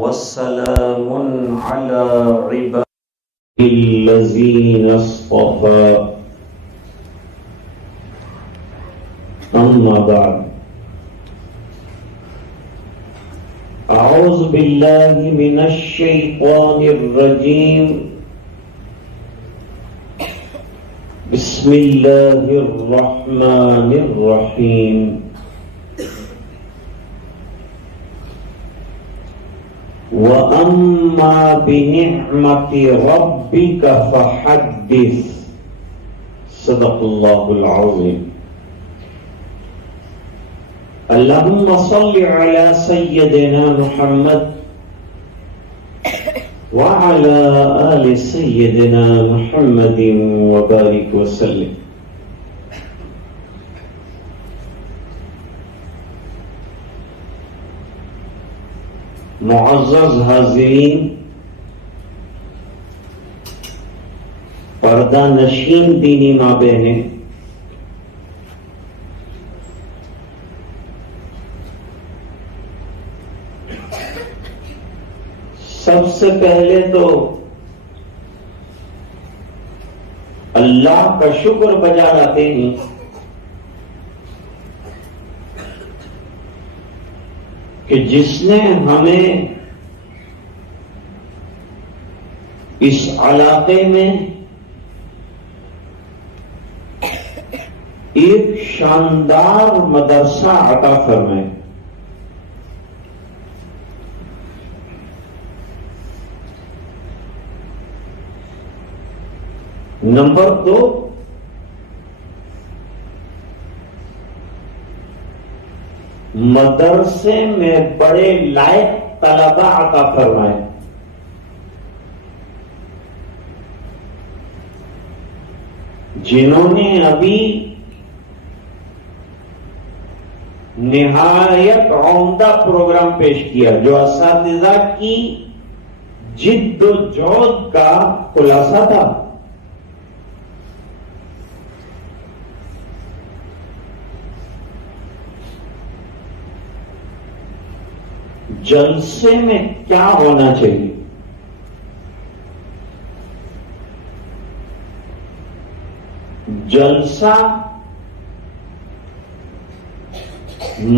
وسلام على عباده الذين اصطفى أما بعد أعوذ بالله من الشيطان الرجيم بسم الله الرحمن الرحيم وَأَمَّا بِنِعْمَةِ رَبِّكَ فَحَدِّثْ صدق اللہ العظیم. اللہم صل علی سیدنا محمد وعلى آل سیدنا محمد وبارک وسلم. معزز حاضرین، پردہ نشین دینی ماں بہنیں، سب سے پہلے تو اللہ کا شکر بجا لاتے ہیں کہ جس نے ہمیں اس علاقے میں ایک شاندار مدرسہ عطا فرمائے. نمبر 2، مدرسے میں بڑے لائق طلبہ عطا فرمائے. جنہوں نے ابھی نہایت عمدہ پروگرام پیش کیا، جو اساتذہ کی جد و جہد کا خلاصہ تھا. جلسے میں کیا ہونا چاہیے؟ جلسہ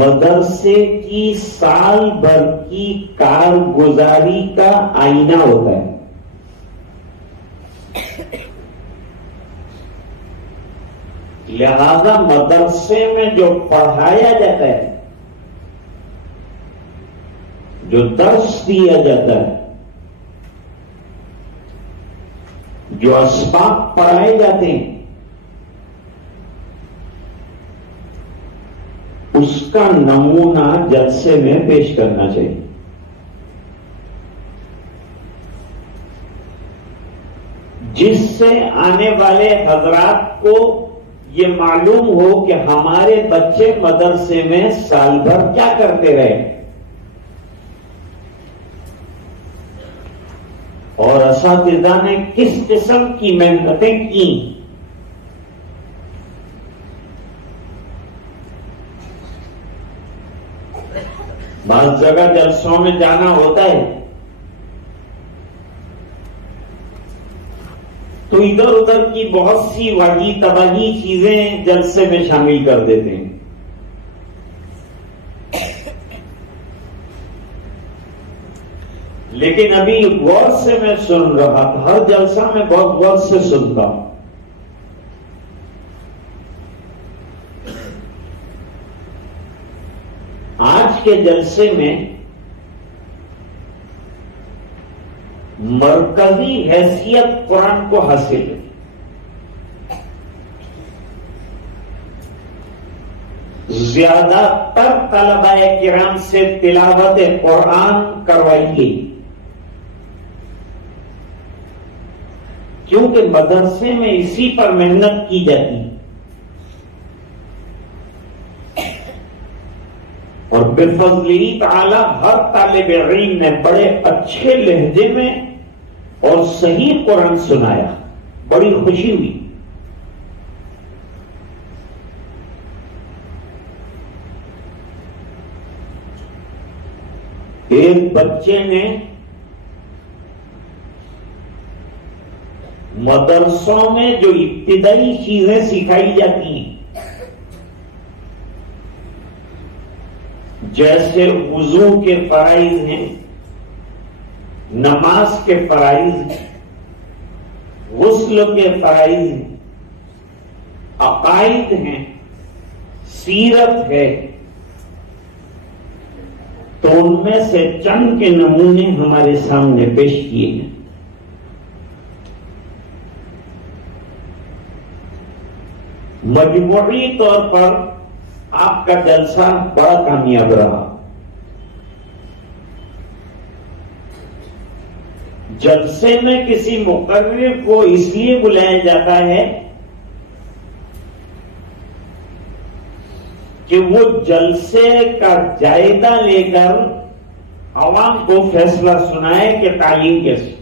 مدرسے کی سال بھر کی کارگزاری کا آئینہ ہوتا ہے. لہذا مدرسے میں جو پڑھایا جاتا ہے، جو درس دیا جاتا ہے، جو اسباق پڑھائے جاتے ہیں، اس کا نمونہ جلسے میں پیش کرنا چاہیے. جس سے آنے والے حضرات کو یہ معلوم ہو کہ ہمارے بچے مدرسے میں سال بھر کیا کرتے رہے اور اساتذہ نے کس قسم کی محنتیں کی. بعض جگہ جلسوں میں جانا ہوتا ہے تو ادھر ادھر کی بہت سی واہی تباہی چیزیں جلسے میں شامل کر دیتے ہیں. لیکن ابھی غور سے میں سن رہا تھا، ہر جلسہ میں بہت غور سے سنتا ہوں. آج کے جلسے میں مرکزی حیثیت قرآن کو حاصل ہے. زیادہ تر طلباء کرام سے تلاوت قرآن کروائی گئی، کیونکہ مدرسے میں اسی پر محنت کی جاتی ہے. اور بفضلہ تعالی ہر طالب علم نے بڑے اچھے لہجے میں اور صحیح قرآن سنایا. بڑی خوشی ہوئی. ایک بچے نے مدرسوں میں جو ابتدائی چیزیں سکھائی جاتی ہیں، جیسے وضو کے فرائض ہیں، نماز کے فرائض ہیں، غسل کے فرائض ہیں، عقائد ہیں، سیرت ہے، تو ان میں سے چند کے نمونے ہمارے سامنے پیش کیے ہیں۔ مجموعی طور پر آپ کا جلسہ بڑا کامیاب رہا۔ جلسے میں کسی مقرر کو اس لیے بلایا جاتا ہے کہ وہ جلسے کا جائزہ لے کر عوام کو فیصلہ سنائے کہ تعلیم کیسی۔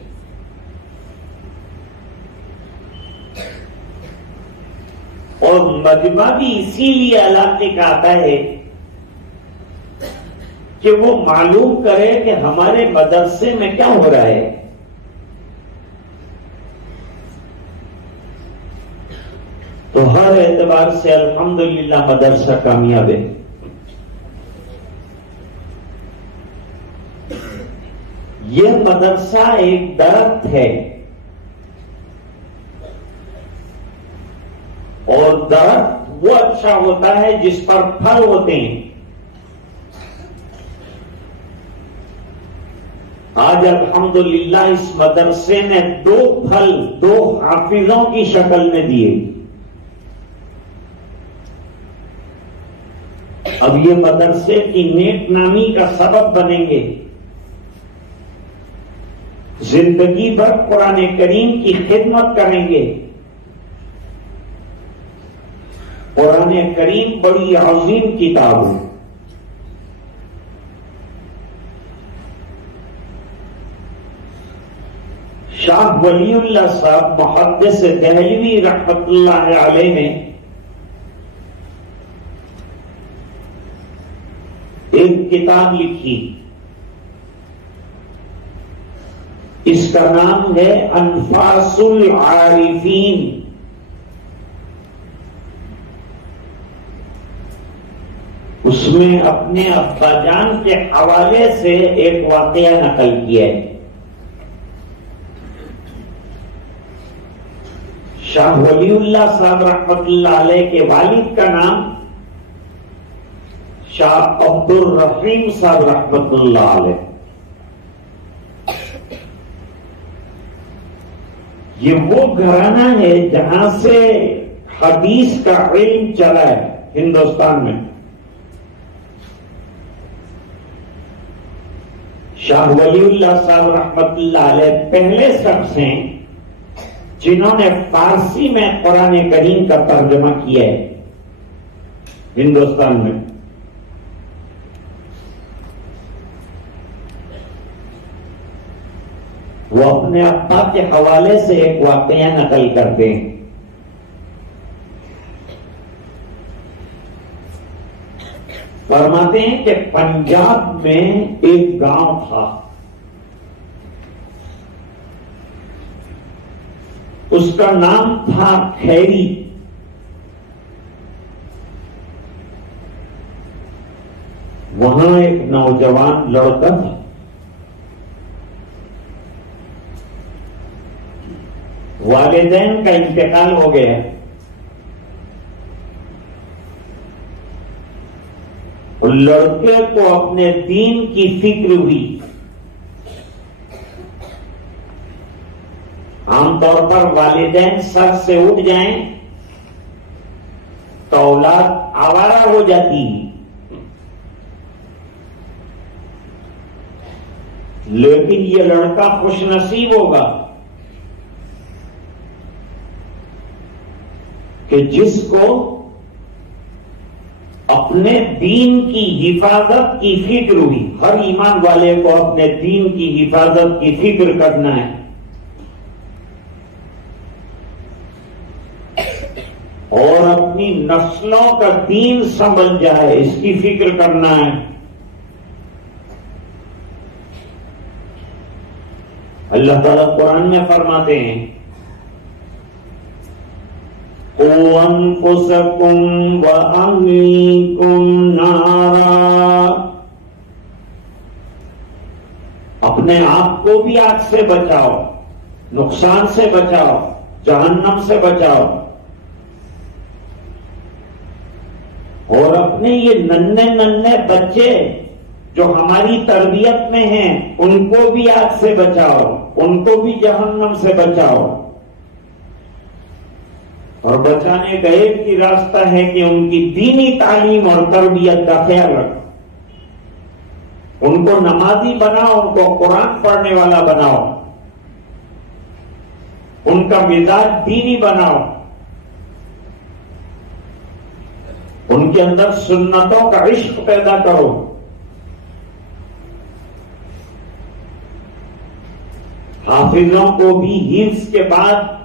اور مجمع بھی اسی لیے علاقے کا آتا ہے کہ وہ معلوم کرے کہ ہمارے مدرسے میں کیا ہو رہا ہے۔ تو ہر اعتبار سے الحمدللہ مدرسہ کامیاب ہے۔ یہ مدرسہ ایک درخت ہے، اور درخت وہ اچھا ہوتا ہے جس پر پھل ہوتے ہیں۔ آج الحمدللہ اس مدرسے نے 2 پھل 2 حافظوں کی شکل میں دیے۔ اب یہ مدرسے کی نیک نامی کا سبب بنیں گے، زندگی بھر قرآن کریم کی خدمت کریں گے۔ قرآن کریم بڑی عظیم کتاب ہے۔ شاہ ولی اللہ صاحب محدث دہلوی رحمت اللہ علیہ نے ایک کتاب لکھی، اس کا نام ہے انفاس العارفین۔ اس میں اپنے ابا جان کے حوالے سے ایک واقعہ نقل کیا ہے۔ شاہ ولی اللہ صاحب رحمت اللہ علیہ کے والد کا نام شاہ عبد الرحیم صاحب رحمت اللہ علیہ۔ یہ وہ گھرانہ ہے جہاں سے حدیث کا علم چلا ہے ہندوستان میں۔ شاہ ولی اللہ صاحب رحمت اللہ علیہ پہلے شخص ہیں جنہوں نے فارسی میں قرآن کریم کا ترجمہ کیا ہے ہندوستان میں۔ وہ اپنے ابا کے حوالے سے ایک واقعہ نقل کرتے ہیں۔ فرماتے ہیں کہ پنجاب میں ایک گاؤں تھا، اس کا نام تھا کھیری۔ وہاں ایک نوجوان لڑکا تھا، والدین کا انتقال ہو گیا، اور لڑکے کو اپنے دین کی فکر ہوئی۔ عام طور پر والدین سر سے اٹھ جائیں تو اولاد آوارہ ہو جاتی ہے، لیکن یہ لڑکا خوش نصیب ہوگا کہ جس کو اپنے دین کی حفاظت کی فکر ہوئی۔ ہر ایمان والے کو اپنے دین کی حفاظت کی فکر کرنا ہے، اور اپنی نسلوں کا دین سمجھ جائے اس کی فکر کرنا ہے۔ اللہ تعالیٰ قرآن میں فرماتے ہیں قُوْ أَنفُسَكُمْ وَأَهْلِيكُمْ نَارًا، اپنے آپ کو بھی آگ سے بچاؤ، نقصان سے بچاؤ، جہنم سے بچاؤ، اور اپنے یہ ننھے ننھے بچے جو ہماری تربیت میں ہیں ان کو بھی آگ سے بچاؤ، ان کو بھی جہنم سے بچاؤ۔ اور بچانے کا ایک ہی راستہ ہے کہ ان کی دینی تعلیم اور تربیت کا خیال رکھو، ان کو نمازی بناؤ، ان کو قرآن پڑھنے والا بناؤ، ان کا مزاج دینی بناؤ، ان کے اندر سنتوں کا عشق پیدا کرو۔ حافظوں کو بھی حفظ کے بعد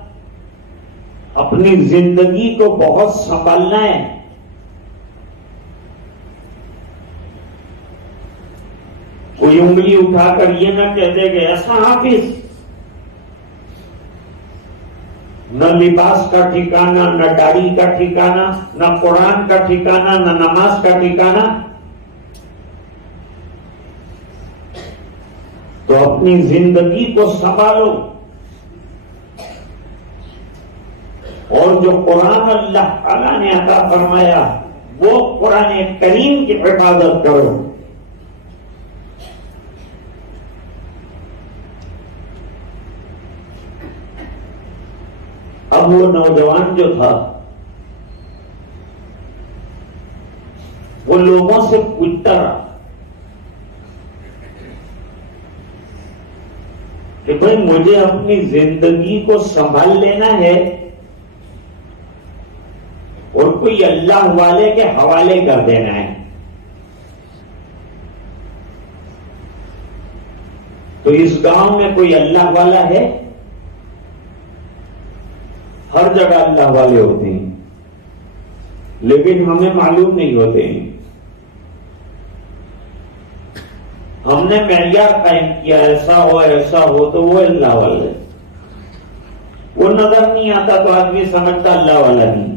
اپنی زندگی کو بہت سنبھالنا ہے۔ کوئی انگلی اٹھا کر یہ نہ کہہ دے کہ ایسا حافظ، نہ لباس کا ٹھکانہ، نہ داڑھی کا ٹھکانہ، نہ قرآن کا ٹھکانہ، نہ نماز کا ٹھکانہ۔ تو اپنی زندگی کو سنبھالو، اور جو قرآن اللہ تعالیٰ نے عطا فرمایا وہ قرآن کریم کی حفاظت کرو۔ اب وہ نوجوان جو تھا وہ لوگوں سے پوچھتا رہا کہ بھائی مجھے اپنی زندگی کو سنبھال لینا ہے اور کوئی اللہ والے کے حوالے کر دینا ہے، تو اس گاؤں میں کوئی اللہ والا ہے؟ ہر جگہ اللہ والے ہوتے ہیں لیکن ہمیں معلوم نہیں ہوتے ہیں۔ ہم نے معیار قائم کیا ایسا ہو تو وہ اللہ والا ہے، وہ نظر نہیں آتا تو آدمی سمجھتا اللہ والا نہیں۔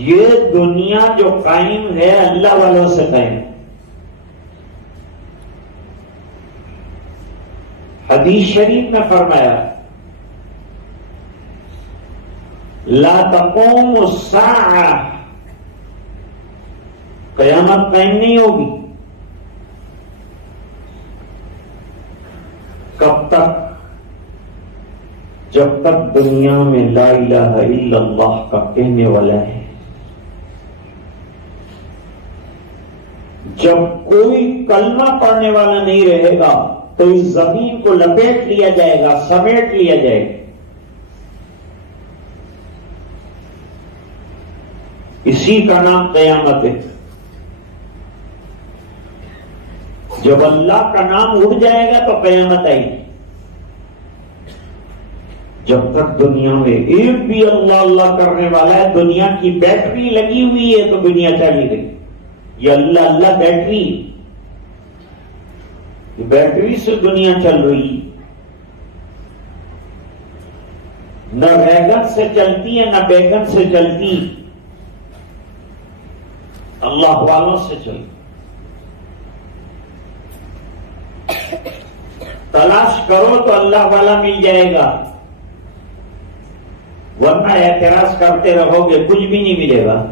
یہ دنیا جو قائم ہے اللہ والوں سے قائم۔ حدیث شریف میں فرمایا لا تقوم الساعہ، قیامت قائم نہیں ہوگی کب تک؟ جب تک دنیا میں لا الہ الا اللہ کا کہنے والا ہے۔ جب کوئی کلمہ پڑھنے والا نہیں رہے گا تو اس زمین کو لپیٹ لیا جائے گا، سمیٹ لیا جائے گا۔ اسی کا نام قیامت ہے۔ جب اللہ کا نام اڑ جائے گا تو قیامت آئے گی۔ جب تک دنیا میں ایک بھی اللہ اللہ کرنے والا ہے، دنیا کی بیٹری لگی ہوئی ہے تو دنیا چلی گئی۔ یہ اللہ اللہ بیٹری، بیٹری سے دنیا چل رہی، نہ ویگن سے چلتی ہے نہ بیگن سے چلتی، اللہ والوں سے چلتی۔ تلاش کرو تو اللہ والا مل جائے گا، ورنہ اعتراض کرتے رہو گے کچھ بھی نہیں ملے گا۔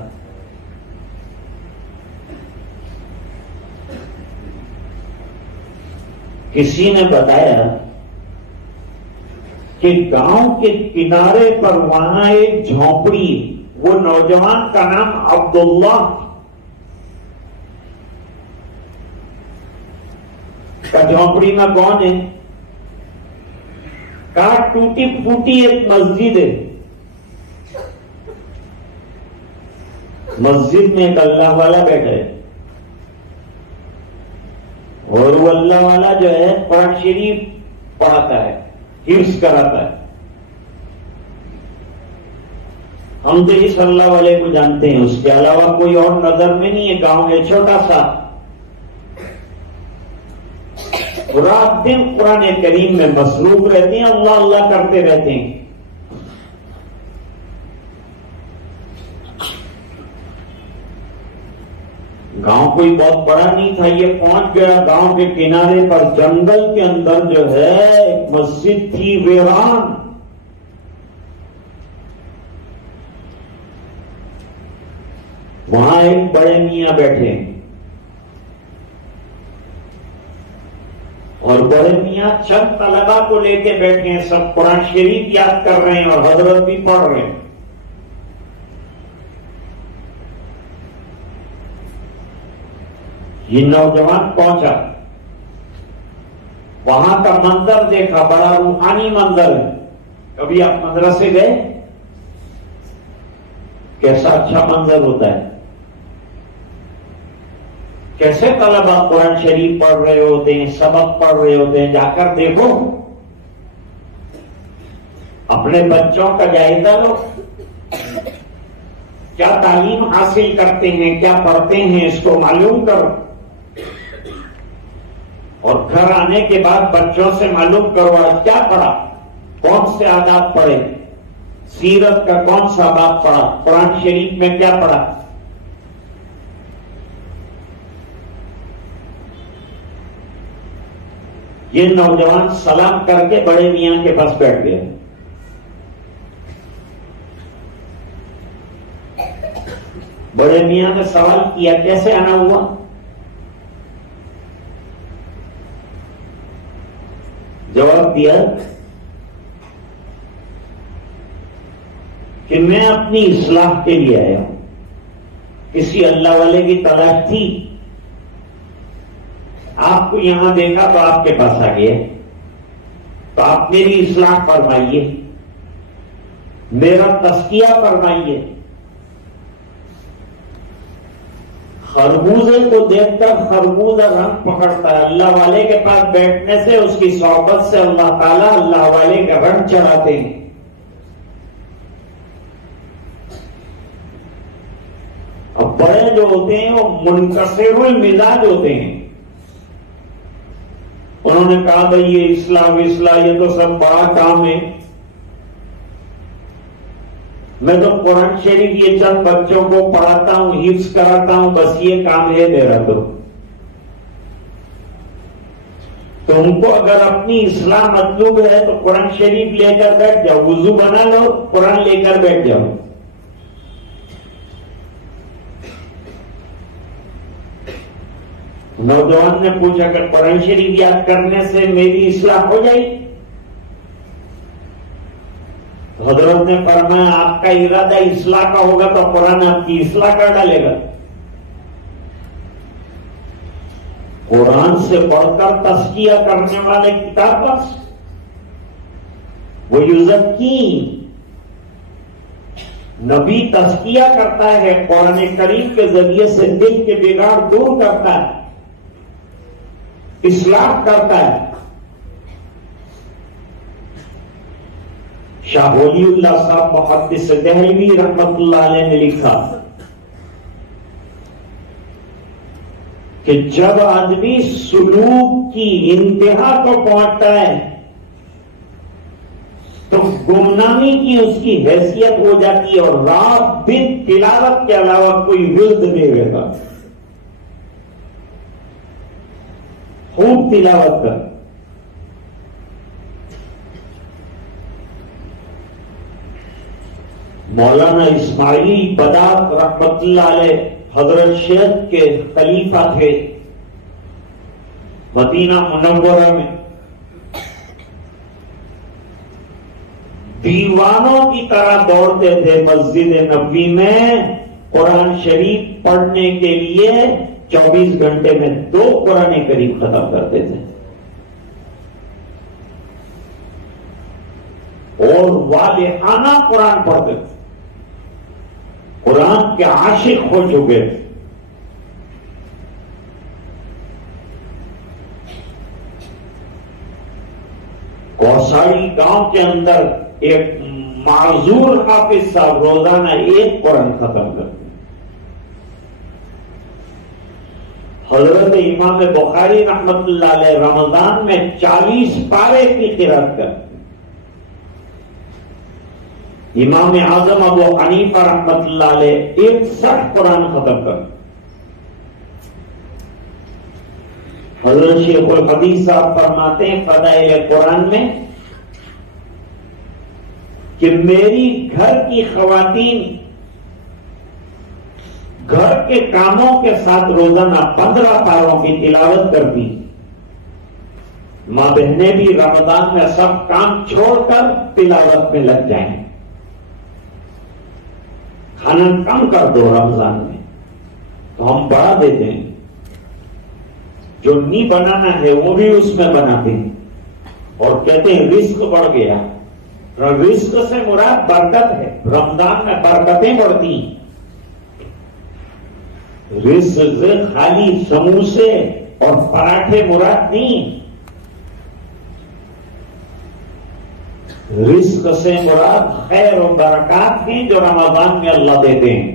کسی نے بتایا کہ گاؤں کے کنارے پر وہاں ایک جھونپڑی، وہ نوجوان کا نام عبداللہ، کا جھونپڑی میں کون ہے؟ کہا ٹوٹی پھوٹی ایک مسجد ہے، مسجد میں ایک اللہ والا بیٹھا ہے، اور وہ اللہ والا جو ہے قرآن شریف پڑھاتا ہے، حفظ کراتا ہے۔ ہم تو اس اللہ والے کو جانتے ہیں، اس کے علاوہ کوئی اور نظر میں نہیں ہے۔ گاؤں ہے چھوٹا سا، رات دن قرآن کریم میں مصروف رہتے ہیں، اللہ اللہ کرتے رہتے ہیں۔ گاؤں کوئی بہت بڑا نہیں تھا، یہ پہنچ گیا گاؤں کے کنارے پر، جنگل کے اندر جو ہے ایک مسجد تھی ویران۔ وہاں ایک بڑے میاں بیٹھے اور بڑے میاں چند طلبا کو لے کے بیٹھے ہیں، سب قرآن شریف یاد کر رہے ہیں اور حضرت بھی پڑھ رہے ہیں۔ یہ نوجوان پہنچا، وہاں کا منظر دیکھا، بڑا روحانی منظر ہے۔ کبھی آپ مدرسے گئے؟ کیسا اچھا منظر ہوتا ہے، کیسے طلبا قرآن شریف پڑھ رہے ہوتے ہیں، سبق پڑھ رہے ہوتے ہیں، جا کر دیکھو، اپنے بچوں کا جائزہ لو، کیا تعلیم حاصل کرتے ہیں، کیا پڑھتے ہیں، اس کو معلوم کرو، اور گھر آنے کے بعد بچوں سے معلوم کرو آج کیا پڑھا، کون سے آداب پڑھے، سیرت کا کون سا باب پڑھا، قرآن شریف میں کیا پڑھا۔ یہ نوجوان سلام کر کے بڑے میاں کے پاس بیٹھ گئے۔ بڑے میاں نے سوال کیا کیسے آنا ہوا؟ جواب دیا کہ میں اپنی اصلاح کے لیے آیا ہوں، کسی اللہ والے کی تلاش تھی، آپ کو یہاں دیکھا تو آپ کے پاس آ گئے، تو آپ میری اصلاح فرمائیے، میرا تزکیہ فرمائیے۔ خربوزے کو دیکھ کر خربوزہ رنگ پکڑتا ہے، اللہ والے کے پاس بیٹھنے سے، اس کی صحبت سے اللہ تعالیٰ اللہ والے کا رنگ چڑھاتے ہیں۔ اب بڑے جو ہوتے ہیں وہ منکسر المزاج ہوتے ہیں، انہوں نے کہا بھائی یہ اصلاح یہ تو سب بڑا کام ہے، میں تو قرآن شریف یہ چند بچوں کو پڑھاتا ہوں، حفظ کراتا ہوں، بس یہ کام ہے میرا۔ تو تم کو اگر اپنی اصلاح مطلوب ہے تو قرآن شریف لے کر بیٹھ جاؤ، وضو بنا لو، قرآن لے کر بیٹھ جاؤ۔ نوجوان نے پوچھا کہ قرآن شریف یاد کرنے سے میری اصلاح ہو جائے؟ حضرت نے فرمایا آپ کا ارادہ اصلاح کا ہوگا تو قرآن آپ کی اصلاح کر ڈالے گا۔ قرآن سے بڑھ کر تزکیہ کرنے والے کتاب بس وہ یزکی، نبی تزکیہ کرتا ہے، قرآن کریم کے ذریعے سے دل کے بگاڑ دور کرتا ہے، اصلاح کرتا ہے۔ شاہ ولی اللہ صاحب محدث دہلوی رحمت اللہ علیہ نے لکھا کہ جب آدمی سلوک کی انتہا کو پہنچتا ہے تو گمنامی کی اس کی حیثیت ہو جاتی ہے، اور رات دن تلاوت کے علاوہ کوئی ورد نہیں رہتا، خوب تلاوت کر۔ مولانا اسماعیل بداخ رحمت اللہ علیہ حضرت شیخ کے خلیفہ تھے مدینہ منورہ میں، دیوانوں کی طرح دوڑتے تھے مسجد نبوی میں قرآن شریف پڑھنے کے لیے، 24 گھنٹے میں 2 قرآن کریم ختم کرتے تھے، اور والہانہ قرآن پڑھتے تھے، قرآن کے عاشق ہو چکے تھے۔ کوساڑی گاؤں کے اندر ایک معذور حافظ صاحب روزانہ 1 قرآن ختم کرتے، حضرت امام بخاری رحمت اللہ علیہ رمضان میں 40 پارے کی قرأت کرتے، امام اعظم ابو حنیفہ رحمت اللہ علیہ 61 قرآن ختم کرتے، حضرت شیخ الحدیث صاحب فرماتے ہیں فضائل قرآن میں کہ میری گھر کی خواتین گھر کے کاموں کے ساتھ روزانہ 15 پاروں کی تلاوت کرتی، ماں بہنیں بھی رمضان میں سب کام چھوڑ کر تلاوت میں لگ جائیں، کھانا کم کر دو رمضان میں، تو ہم بڑھا دیتے ہیں، جو نہیں بنانا ہے وہ بھی اس میں بناتے ہیں، اور کہتے ہیں رزق بڑھ گیا۔ رزق سے مراد برکت ہے، رمضان میں برکتیں بڑھتی ہیں، رزق سے خالی سموسے اور پراٹھے مراد نہیں، رزق سے مراد خیر و برکات ہیں جو رمضان میں اللہ دیتے ہیں۔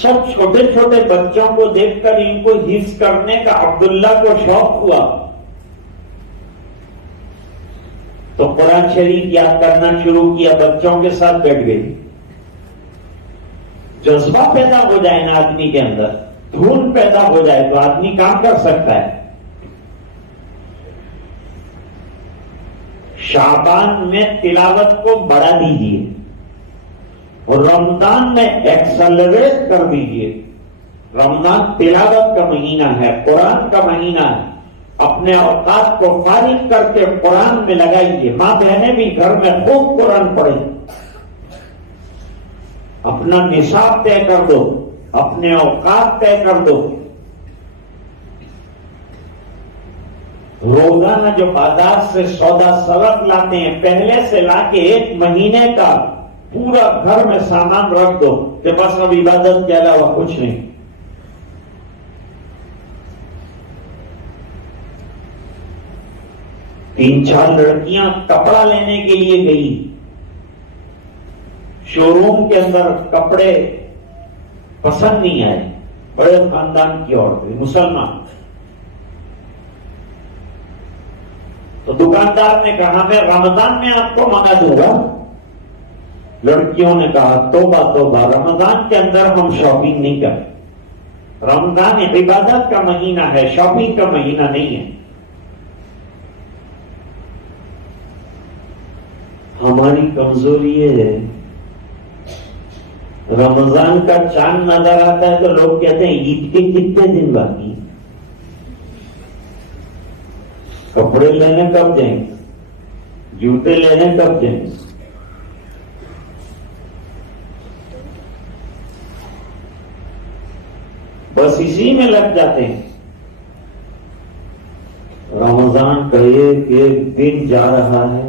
سب چھوٹے چھوٹے بچوں کو دیکھ کر ان کو حفظ کرنے کا عبداللہ کو شوق ہوا تو قرآن شریف یاد کرنا شروع کیا، بچوں کے ساتھ بیٹھ گئی۔ جذبہ پیدا ہو جائے نا آدمی کے اندر، دھن پیدا ہو جائے تو آدمی کام کر سکتا ہے۔ شعبان میں تلاوت کو بڑھا دیجیے اور رمضان میں ایکسلریٹ کر دیجیے۔ رمضان تلاوت کا مہینہ ہے، قرآن کا مہینہ ہے، اپنے اوقات کو فارغ کر کے قرآن میں لگائیے۔ ماں بہنیں بھی گھر میں خوب قرآن پڑھیں، اپنا نصاب طے کر دو، اپنے اوقات طے کر دو۔ روزانہ جو بازار سے سودا سبق لاتے ہیں پہلے سے لا کے 1 مہینے کا پورا گھر میں سامان رکھ دو کہ بس اب عبادت کے علاوہ کچھ نہیں۔ 3-4 لڑکیاں کپڑا لینے کے لیے گئی، شو روم کے اندر کپڑے پسند نہیں آئے، بڑے خاندان کی عورتیں مسلمان، تو دکاندار نے کہا میں رمضان میں آپ کو منگا دوں گا۔ لڑکیوں نے کہا توبہ توبہ، رمضان کے اندر ہم شاپنگ نہیں کرتے، رمضان عبادت کا مہینہ ہے، شاپنگ کا مہینہ نہیں ہے۔ ہماری کمزوری یہ ہے، رمضان کا چاند نظر آتا ہے تو لوگ کہتے ہیں عید کے کتنے دن باقی، کپڑے لینے کب جائیں، جوتے لینے کب جائیں۔ بس اسی میں لگ جاتے ہیں۔ رمضان کا ایک ایک دن جا رہا ہے،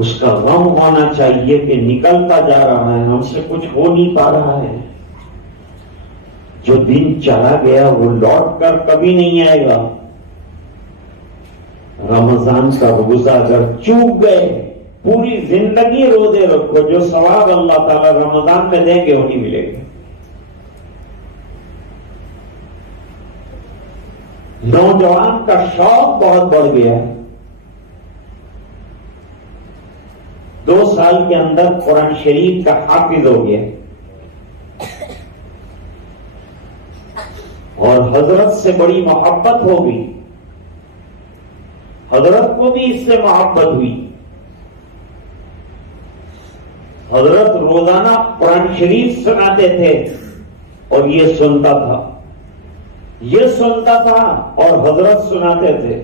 اس کا غم ہونا چاہیے کہ نکلتا جا رہا ہے، ہم سے کچھ ہو نہیں پا رہا ہے۔ جو دن چلا گیا وہ لوٹ کر کبھی نہیں آئے گا۔ رمضان کا روزہ اگر چوک گئے، پوری زندگی روزے رکھو، جو ثواب اللہ تعالیٰ رمضان میں دیں گے وہ نہیں ملے گا۔ نوجوان کا شوق بہت بڑھ گیا ہے، 2 سال کے اندر قرآن شریف کا حافظ ہو گیا، اور حضرت سے بڑی محبت ہو گئی، حضرت کو بھی اس سے محبت ہوئی۔ حضرت روزانہ قرآن شریف سناتے تھے اور یہ سنتا تھا، یہ سنتا تھا اور حضرت سناتے تھے،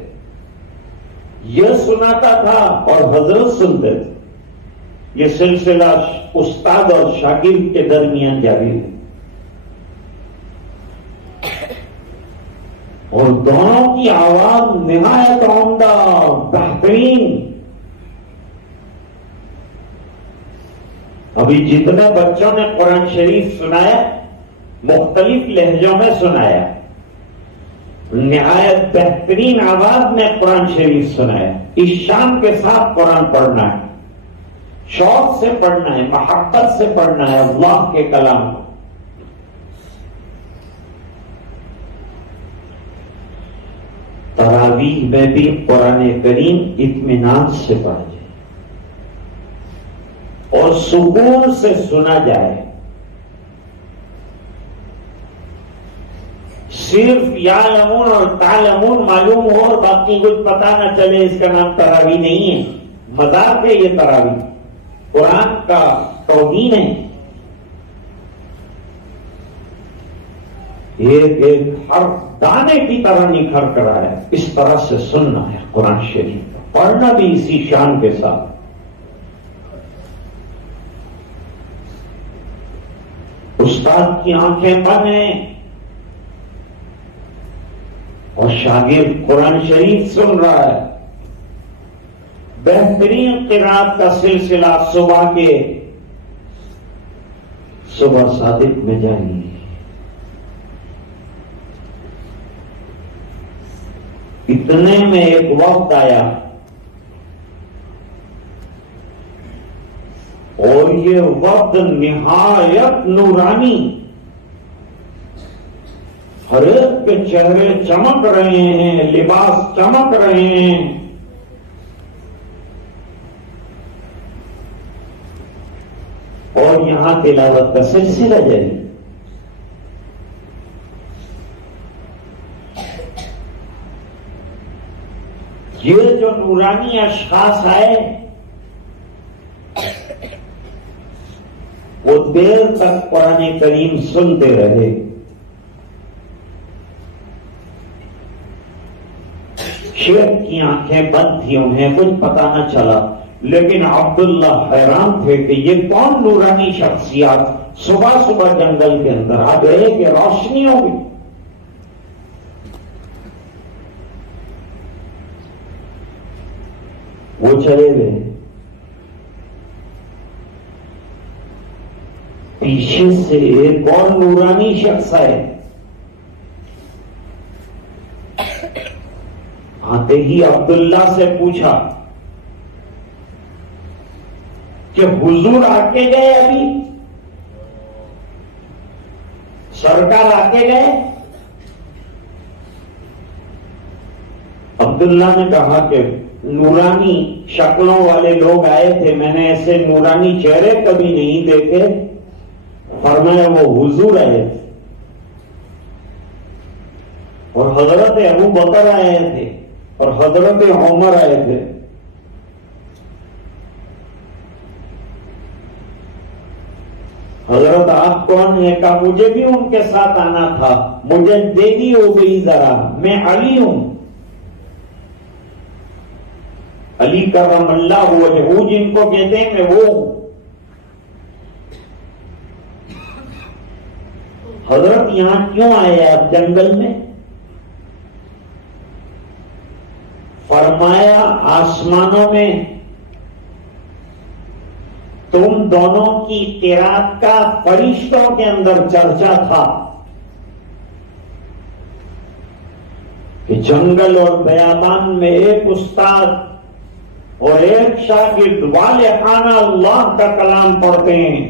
یہ سناتا تھا اور حضرت سنتے تھے۔ یہ سلسلہ استاد اور شاگرد کے درمیان جاری ہے، اور دونوں کی آواز نہایت عمدہ بہترین۔ ابھی جتنے بچوں نے قرآن شریف سنایا مختلف لہجوں میں سنایا، نہایت بہترین آواز میں قرآن شریف سنایا۔ اس شان کے ساتھ قرآن پڑھنا ہے، شوق سے پڑھنا ہے، محبت سے پڑھنا ہے اللہ کے کلام کو۔ تراویح میں بھی قرآن کریم اطمینان سے پڑھا جائے اور سکون سے سنا جائے۔ صرف یعلمون اور تعلمون معلوم ہو اور باقی کچھ پتا نہ چلے، اس کا نام تراویح نہیں ہے، مذاق ہے یہ تراویح، قرآن کا توہین ہے۔ ایک ایک ہر دانے کی طرح نکھر کر آیا، اس طرح سے سننا ہے قرآن شریف، پڑھنا بھی اسی شان کے ساتھ۔ استاد کی آنکھیں بند ہیں اور شاگرد قرآن شریف سن رہا ہے۔ بہترین قرات کا سلسلہ صبح صادق میں جاری ہے۔ اتنے میں ایک وقت آیا اور یہ وقت نہایت نورانی، ہر ایک کے چہرے چمک رہے ہیں، لباس چمک رہے ہیں، اور یہاں تلاوت کا سلسلہ جاری۔ یہ جو نورانی اشخاص آئے وہ دیر تک قرآن کریم سنتے رہے۔ شیخ کی آنکھیں بند تھی، انہیں کچھ پتا نہ چلا، لیکن عبداللہ حیران تھے کہ یہ کون نورانی شخصیات صبح صبح جنگل کے اندر آ گئے کہ روشنی ہو گئی۔ وہ چلے گئے، پیچھے سے ایک اور نورانی شخص آئے، آتے ہی عبداللہ سے پوچھا کہ حضور آ کے گئے؟ ابھی سرکار آ کے گئے؟ عبداللہ نے کہا کہ نورانی شکلوں والے لوگ آئے تھے، میں نے ایسے نورانی چہرے کبھی نہیں دیکھے۔ فرمایا وہ حضور آئے تھے اور حضرت ابو بکر آئے تھے اور حضرت عمر آئے تھے۔ حضرت آپ کون ہیں؟ کہا مجھے بھی ان کے ساتھ آنا تھا، مجھے دیری ہو گئی ذرا، میں علی ہوں، علی کرم اللہ وجہہ جن کو کہتے ہیں، میں وہ ہوں۔ حضرت یہاں کیوں آئے آپ جنگل میں؟ فرمایا آسمانوں میں تم دونوں کی قرات کا فرشتوں کے اندر چرچا تھا کہ جنگل اور بیابان میں ایک استاد اور ایک شاگرد والہانہ اللہ کا کلام پڑھتے ہیں،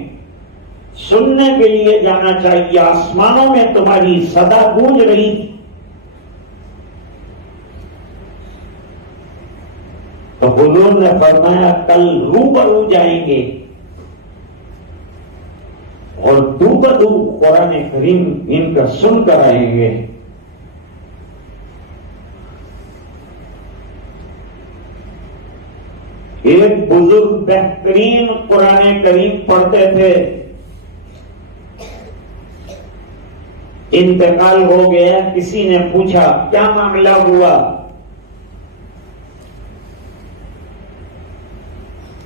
سننے کے لیے جانا چاہیے۔ آسمانوں میں تمہاری صدا گونج رہی تھی۔ تو حضور نے فرمایا کل روبرو جائیں گے اور دو بدو قرآن کریم ان کا سن کر آئیں گے۔ ایک بزرگ بہترین قرآن کریم پڑھتے تھے، انتقال ہو گیا، کسی نے پوچھا کیا معاملہ ہوا؟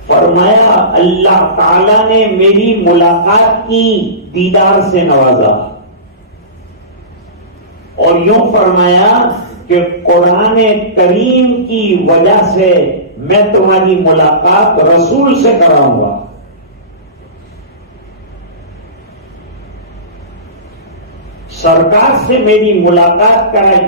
فرمایا اللہ تعالی نے میری ملاقات کی، دیدار سے نوازا، اور یوں فرمایا کہ قرآن کریم کی وجہ سے میں تمہاری ملاقات رسول سے کراؤں گا۔ سرکار سے میری ملاقات کرائی۔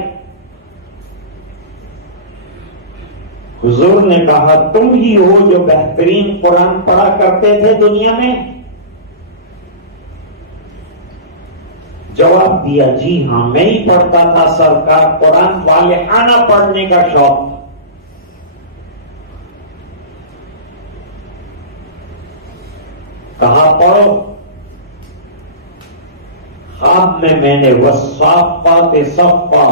حضور نے کہا تم ہی ہو جو بہترین قرآن پڑھا کرتے تھے دنیا میں؟ جواب دیا جی ہاں میں ہی پڑھتا تھا سرکار، قرآن والہانہ پڑھنے کا شوق۔ کہا پڑھو۔ خواب میں نے والصافات صفا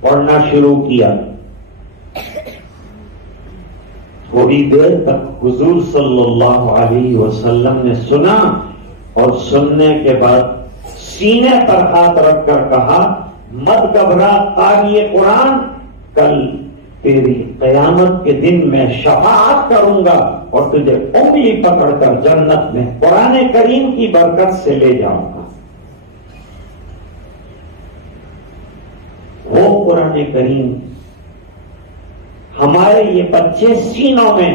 پڑھنا شروع کیا۔ تھوڑی دیر تک حضور صلی اللہ علیہ وسلم نے سنا اور سننے کے بعد سینے پر ہاتھ رکھ کر کہا مت گھبرا قاری قرآن، کل تیری قیامت کے دن میں شفاعت کروں گا اور تجھے انگلی پکڑ کر جنت میں قرآن کریم کی برکت سے لے جاؤں گا۔ وہ قرآن کریم ہمارے یہ بچے سینوں میں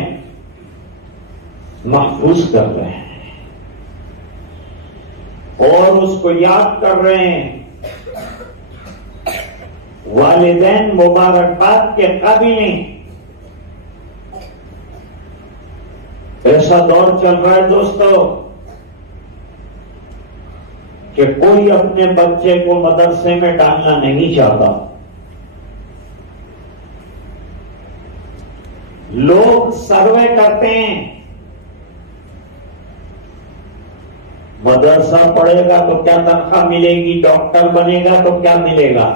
محفوظ کر رہے ہیں اور اس کو یاد کر رہے ہیں۔ والدین مبارکباد کے قابل نہیں۔ ایسا دور چل رہا ہے دوستو کہ کوئی اپنے بچے کو مدرسے میں ڈالنا نہیں چاہتا۔ لوگ سروے کرتے ہیں، مدرسہ پڑھے گا تو کیا تنخواہ ملے گی، ڈاکٹر بنے گا تو کیا ملے گا،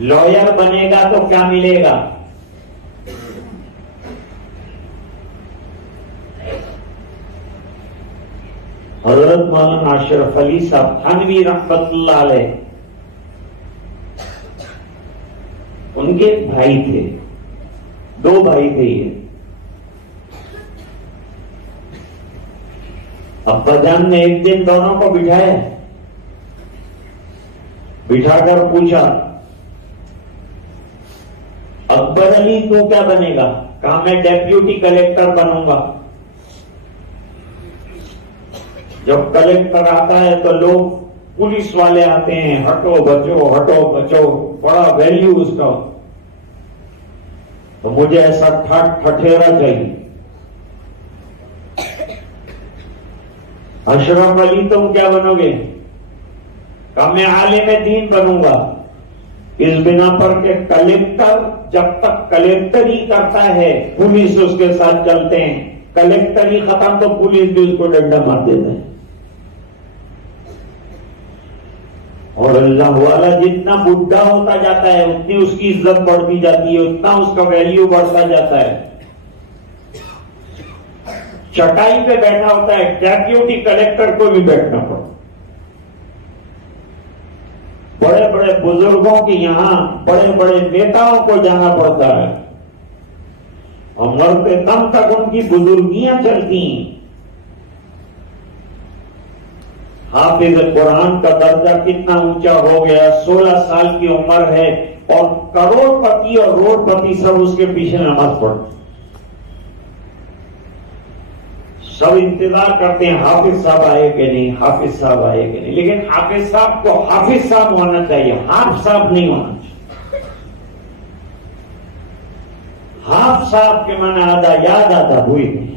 لائر بنے گا تو کیا ملے گا۔ حضرت مولانا اشرف علی صاحب تھانوی رحمت اللہ علیہ، ان کے ایک بھائی تھے، دو بھائی تھے یہ۔ ابا جان نے ایک دن دونوں کو بٹھایا، بٹھا کر پوچھا اکبر علی تو کیا بنے گا؟ کہا میں ڈیپیوٹی کلیکٹر بنوں گا۔ جب کلیکٹر آتا ہے تو لوگ پولیس والے آتے ہیں، ہٹو بچو ہٹو بچو، بڑا ویلیو اس کا، تو مجھے ایسا ٹھٹھیرا چاہیے۔ اشرف علی تم کیا بنو گے؟ کہا میں عالم دین بنوں گا، اس بنا پر کہ کلیکٹر جب تک کلیکٹر ہی کرتا ہے پولیس اس کے ساتھ چلتے ہیں، کلیکٹر ہی ختم تو پولیس بھی اس کو ڈنڈا مار دیتے ہیں۔ اور اللہ والا جتنا بڈھا ہوتا جاتا ہے اتنی اس کی عزت بڑھتی جاتی ہے، اتنا اس کا ویلیو بڑھتا جاتا ہے۔ چٹائی پہ بیٹھا ہوتا ہے، ڈیپیوٹی کلیکٹر کو بھی بیٹھنا پڑتا، بڑے بڑے بزرگوں کے یہاں بڑے بڑے نیتاؤں کو جانا پڑتا ہے، اور مرتے دم تک ان کی بزرگیاں چلتی ہیں۔ حافظ قرآن کا درجہ کتنا اونچا ہو گیا، 16 سال کی عمر ہے اور کروڑ پتی اور روڑ پتی سب اس کے پیچھے نماز پڑھتے، سب انتظار کرتے ہیں حافظ صاحب آئے کہ نہیں، حافظ صاحب آئے کہ نہیں۔ لیکن حافظ صاحب کو حافظ صاحب ہونا چاہیے، حافظ صاحب نہیں ہونا چاہیے۔ حافظ صاحب کے معنی آدھا یاد آتا بھول نہیں۔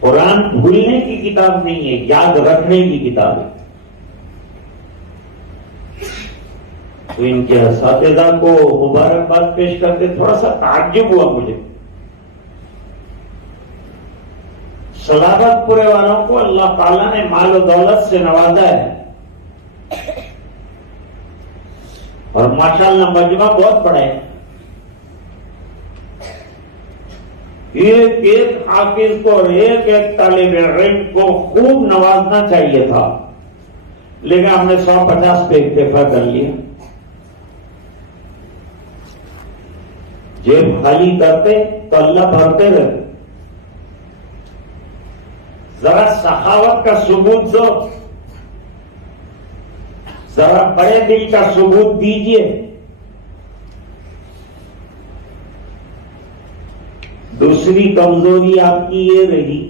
قرآن بھولنے کی کتاب نہیں ہے، یاد رکھنے کی کتاب ہے۔ تو ان کے اساتذہ کو مبارکباد پیش کرتے تھوڑا سا تعجب ہوا مجھے۔ سلابت پورے والوں کو اللہ تعالیٰ نے مال و دولت سے نوازا ہے، اور ماشاءاللہ مجمع بہت بڑا ہے۔ ایک ایک حافظ کو اور ایک ایک طالب علم کو خوب نوازنا چاہیے تھا، لیکن ہم نے 150 پہ اکتفا کر لیا۔ جیب خالی کرتے تو اللہ بھرتے رہتے۔ ذرا سخاوت کا ثبوت دو، ذرا بڑے دل کا ثبوت دیجیے۔ دوسری کمزوری آپ کی یہ رہی،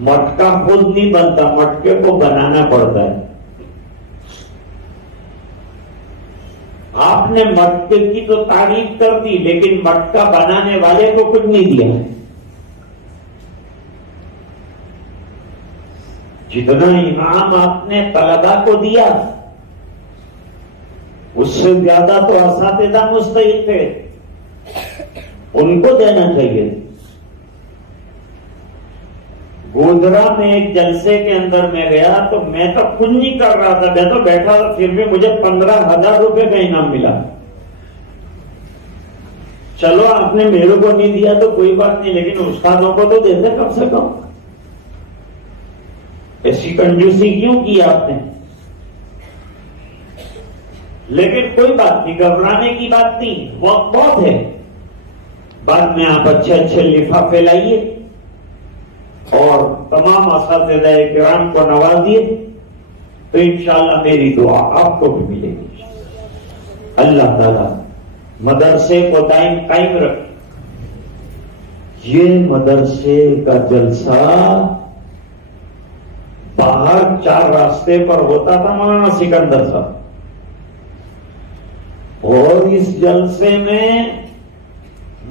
مٹکا خود نہیں بنتا، مٹکے کو بنانا پڑتا ہے۔ آپ نے مٹکے کی تو تعریف کر دی لیکن مٹکا بنانے والے کو کچھ نہیں دیا. جتنا انعام آپ نے طلبا کو دیا اس سے زیادہ تو اساتذہ مستحق تھے، ان کو دینا چاہیے. گودرا میں ایک جلسے کے اندر میں گیا تو میں تو کچھ نہیں کر رہا تھا، میں تو بیٹھا تھا، پھر بھی مجھے 15,000 روپے کا انعام ملا. چلو آپ نے میرے کو نہیں دیا تو کوئی بات نہیں، لیکن استادوں کو تو دیتے کم سے کم. ایسی کنجوسی کیوں کی آپ نے؟ لیکن کوئی بات نہیں، گھبرانے کی بات نہیں، وقت بہت ہے. بعد میں آپ اچھے اچھے لفافے لائیے اور تمام اساتذہ کرام کو نوازیے تو انشاءاللہ میری دعا آپ کو بھی ملے گی. اللہ تعالیٰ مدرسے کو دائم قائم رکھے. یہ مدرسے کا جلسہ باہر 4 راستے پر ہوتا تھا مولانا سکندر صاحب، اور اس جلسے میں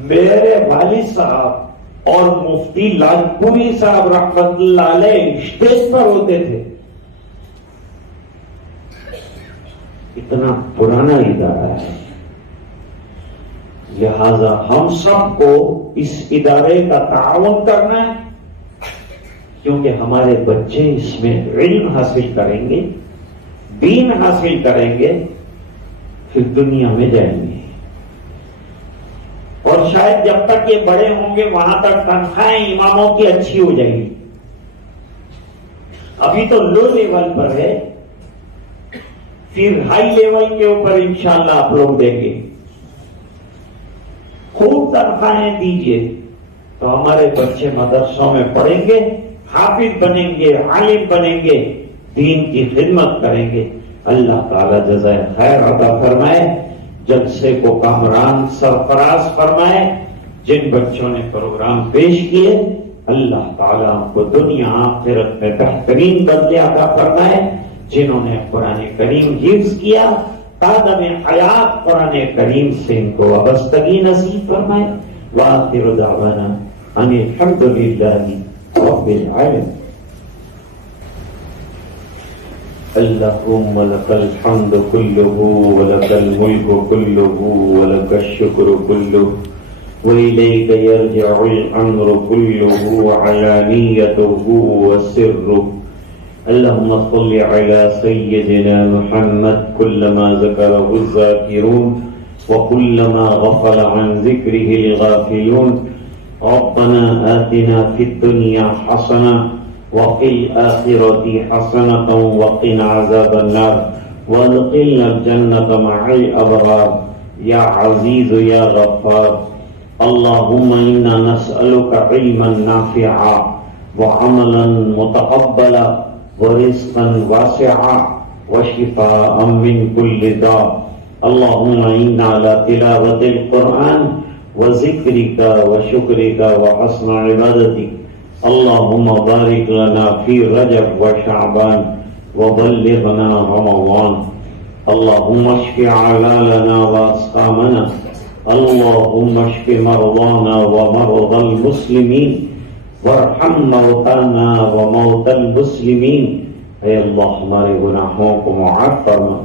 میرے والد صاحب اور مفتی لاجپوری صاحب رحمت اللہ علیہ اسٹیج پر ہوتے تھے. اتنا پرانا ادارہ ہے، لہذا ہم سب کو اس ادارے کا تعاون کرنا ہے، کیونکہ ہمارے بچے اس میں علم حاصل کریں گے، دین حاصل کریں گے، پھر دنیا میں جائیں گے. اور شاید جب تک یہ بڑے ہوں گے وہاں تک تنخواہیں اماموں کی اچھی ہو جائیں گی. ابھی تو لو لیول پر ہے، پھر ہائی لیول کے اوپر انشاءاللہ آپ لوگ دیں گے. خوب تنخواہیں دیجئے تو ہمارے بچے مدرسوں میں پڑھیں گے، حافظ بنیں گے، عالم بنیں گے، دین کی خدمت کریں گے. اللہ تعالی جزائے خیر عطا فرمائے، جلسے کو کامران سرفراز فرمائے. جن بچوں نے پروگرام پیش کیے اللہ تعالیٰ ان کو دنیا آخرت میں بہترین بدلے عطا فرمائے. جنہوں نے قرآن کریم حفظ کیا قادم حیات قرآن کریم سے ان کو وابستگی نصیب فرمائے. وآخر دعوانا ان الحمد للہ رب العالمین. اللهم لك الحمد كله ولك الملك كله ولك الشكر كله وإليك يرجع الأمر كله علانيته وسره. اللهم صل على سيدنا محمد كلما ذكره الذاكرون وكلما غفل عن ذكره الغافلون. ربنا آتنا في الدنيا حسنة وفي الآخرة حسنة وقنا عذاب النار وادخلنا الجنة مع الأبرار يا عزيز يا غفار. اللهم إنا نسألك علما نافعا وعملا متقبلا ورزقا واسعا وشفاء من كل داء. اللهم إنا على تلاوة القرآن وذكرك وشكرك وحسن عبادتك. اللهم بارك لنا في رجب وشعبان وبلغنا رمضان. اللهم اشف علالنا واسقامنا. اللهم اشف مرضانا ومرضى المسلمين وارحم موتانا وموتى المسلمين. اے اللہ ہمارے گناہوں کو معاف فرما،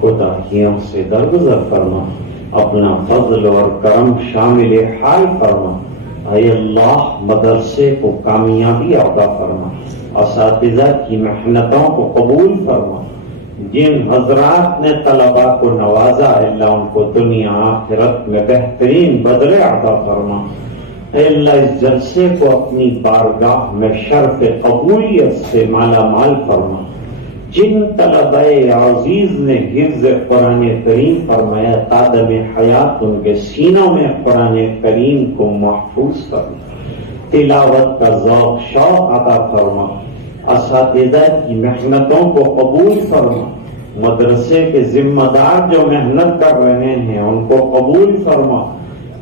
کوتاہیوں سے درگزر فرما، اپنا فضل اور کرم شامل حال فرما. اے اللہ مدرسے کو کامیابی عطا فرما، اساتذہ کی محنتوں کو قبول فرما. جن حضرات نے طلباء کو نوازا اللہ ان کو دنیا آخرت میں بہترین بدلے عطا فرما. اے اللہ اس جلسے کو اپنی بارگاہ میں شرف قبولیت سے مالا مال فرما. جن طلباء عزیز نے حفظ قرآن کریم فرمایا قادم حیات ان کے سینوں میں قرآن کریم کو محفوظ فرما. تلاوت کا ذوق شوق عطا فرما. اساتذہ کی محنتوں کو قبول فرما. مدرسے کے ذمہ دار جو محنت کر رہے ہیں ان کو قبول فرما.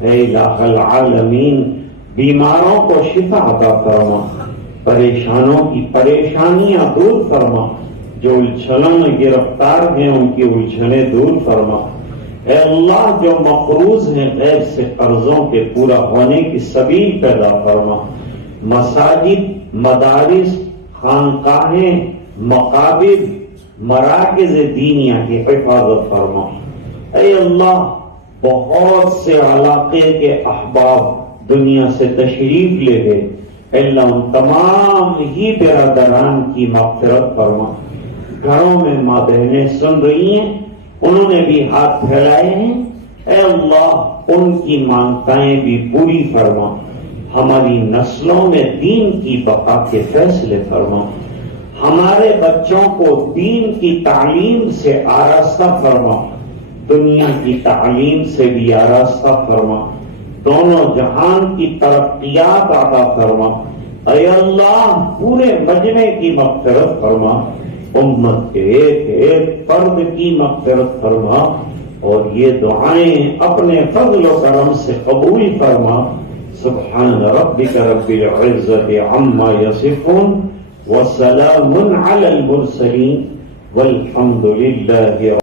اے الہ العالمین بیماروں کو شفا عطا فرما. پریشانوں کی پریشانیاں دور فرما. جو الجھنوں میں گرفتار ہیں ان کی الجھنیں دور فرما. اے اللہ جو مقروض ہیں غیر سے قرضوں کے پورا ہونے کی سبیل پیدا فرما، مساجد، مدارس، خانقاہیں، مقابر، مراکز دینیہ کی حفاظت فرما۔ اے اللہ بہت سے علاقے کے احباب دنیا سے تشریف لے گئے، اللہ ان تمام ہی برادران کی مغفرت فرما۔ گھروں میں ماں بہنیں سن رہی ہیں، انہوں نے بھی ہاتھ پھیلائے ہیں، اے اللہ ان کی مانگتائیں بھی پوری فرما، ہماری نسلوں میں دین کی بقا کے فیصلے فرما، ہمارے بچوں کو دین کی تعلیم سے آراستہ فرما، دنیا کی تعلیم سے بھی آراستہ فرما، دونوں جہان کی ترقیات عطا فرما۔ اے اللہ پورے مجمع کی مغفرت فرما، امت کے ایک ایک فرد کی مغفرت فرما، اور یہ دعائیں اپنے فضل و کرم سے قبول فرما۔ سبحان ربک رب العزت عما یصفون وسلام علی المرسلین والحمد للہ